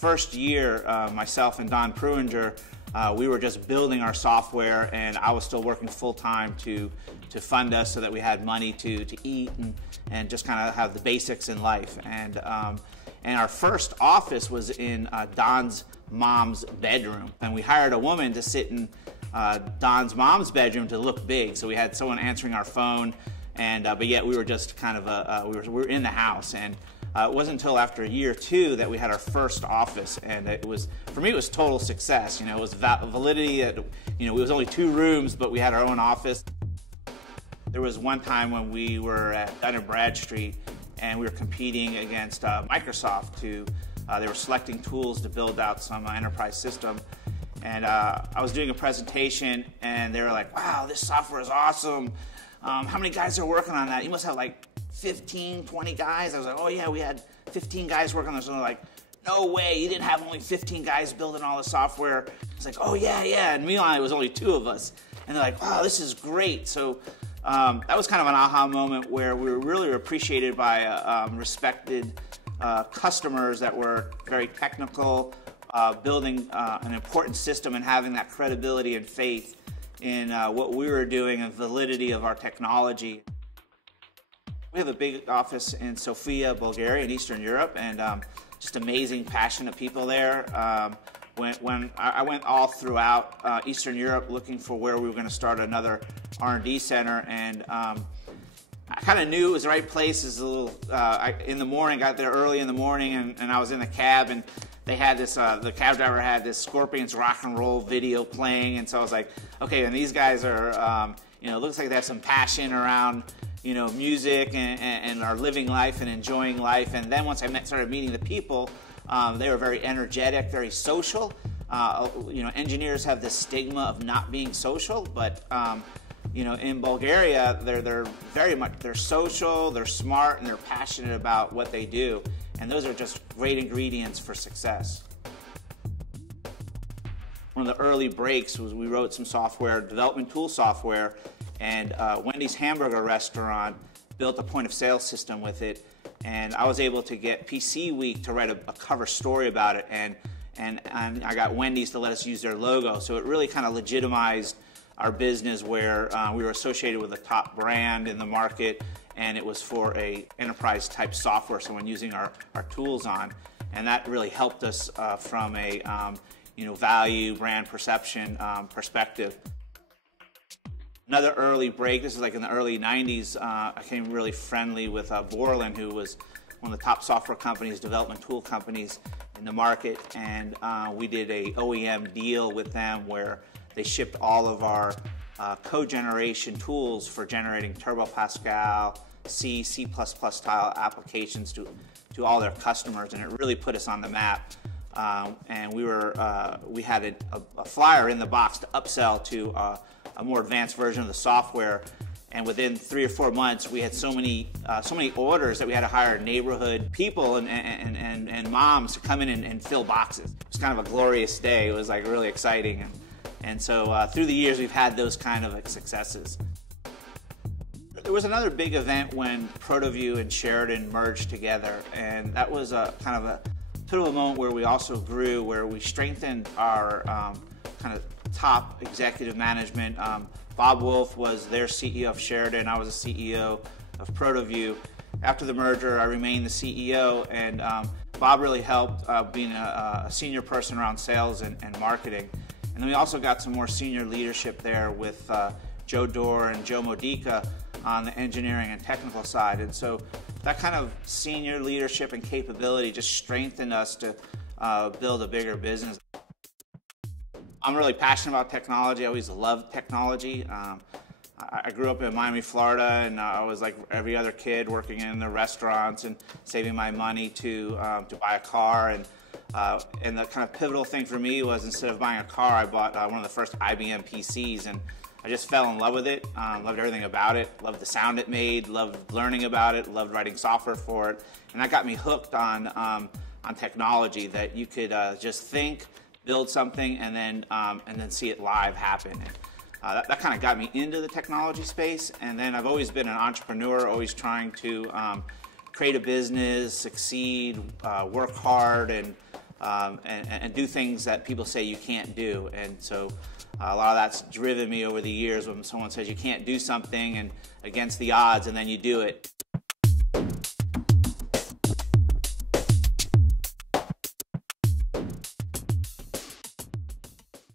first year, myself and Don Pruinger, we were just building our software, and I was still working full-time to fund us so that we had money to eat and just kind of have the basics in life. And our first office was in Don's mom's bedroom, and we hired a woman to sit in Don's mom's bedroom to look big. So we had someone answering our phone, and but yet we were just kind of we were in the house. And it wasn't until after year 2 that we had our first office, and it was, for me, it was total success. You know, it was validity. That, you know, it was only 2 rooms, but we had our own office. There was one time when we were at Dun & Bradstreet, and we were competing against Microsoft to. They were selecting tools to build out some enterprise system. And I was doing a presentation, and they were like, wow, this software is awesome. How many guys are working on that? You must have like 15, 20 guys. I was like, oh yeah, we had 15 guys working on this. And they're like, no way, you didn't have only 15 guys building all the software. It's like, oh yeah, yeah. And meanwhile, it was only 2 of us. And they're like, wow, this is great. So that was kind of an aha moment where we were really appreciated by respected customers that were very technical, building an important system and having that credibility and faith in what we were doing and validity of our technology. We have a big office in Sofia, Bulgaria, in Eastern Europe, and just amazing, passionate people there. When I went all throughout Eastern Europe looking for where we were going to start another R&D center, and I kind of knew it was the right place. Is a little in the morning, got there early in the morning, and I was in the cab, and they had this. The cab driver had this Scorpions rock and roll video playing, and so I was like, okay. And these guys are, you know, it looks like they have some passion around, you know, music and are living life and enjoying life. And then once I started meeting the people, they were very energetic, very social. You know, engineers have this stigma of not being social, but you know, in Bulgaria, they're very much, they're social, they're smart, and they're passionate about what they do. And those are just great ingredients for success. One of the early breaks was we wrote some software, development tool software, and Wendy's hamburger restaurant built a point of sale system with it. And I was able to get PC Week to write a cover story about it, and I got Wendy's to let us use their logo. So it really kind of legitimized our business, where we were associated with a top brand in the market, and it was for a enterprise type software, someone using our tools on, and that really helped us from a you know, value, brand perception perspective. Another early break, this is like in the early 90s, I became really friendly with Borland, who was one of the top software companies, development tool companies in the market, and we did a OEM deal with them where they shipped all of our code generation tools for generating Turbo Pascal, C, C++ style applications to all their customers, and it really put us on the map. And we had a flyer in the box to upsell to a more advanced version of the software. And within 3 or 4 months, we had so many orders that we had to hire neighborhood people and moms to come in and fill boxes. It was kind of a glorious day. It was like really exciting. And so through the years, we've had those kind of successes. There was another big event when ProtoView and Sheridan merged together, and that was a kind of a pivotal moment where we also grew, where we strengthened our kind of top executive management. Bob Wolf was their CEO of Sheridan. I was the CEO of ProtoView. After the merger, I remained the CEO, and Bob really helped being a senior person around sales and marketing. And then we also got some more senior leadership there with Joe Dorr and Joe Modica on the engineering and technical side. And so that kind of senior leadership and capability just strengthened us to build a bigger business. I'm really passionate about technology. I always loved technology. I grew up in Miami, Florida, and I was like every other kid working in the restaurants and saving my money to buy a car. And the kind of pivotal thing for me was, instead of buying a car, I bought one of the first IBM PCs, and I just fell in love with it, loved everything about it, loved the sound it made, loved learning about it, loved writing software for it, and that got me hooked on technology, that you could just think, build something, and then see it live happen. And, that kind of got me into the technology space, and then I've always been an entrepreneur, always trying to create a business, succeed, work hard, and and do things that people say you can't do. And so a lot of that's driven me over the years when someone says you can't do something and against the odds, and then you do it.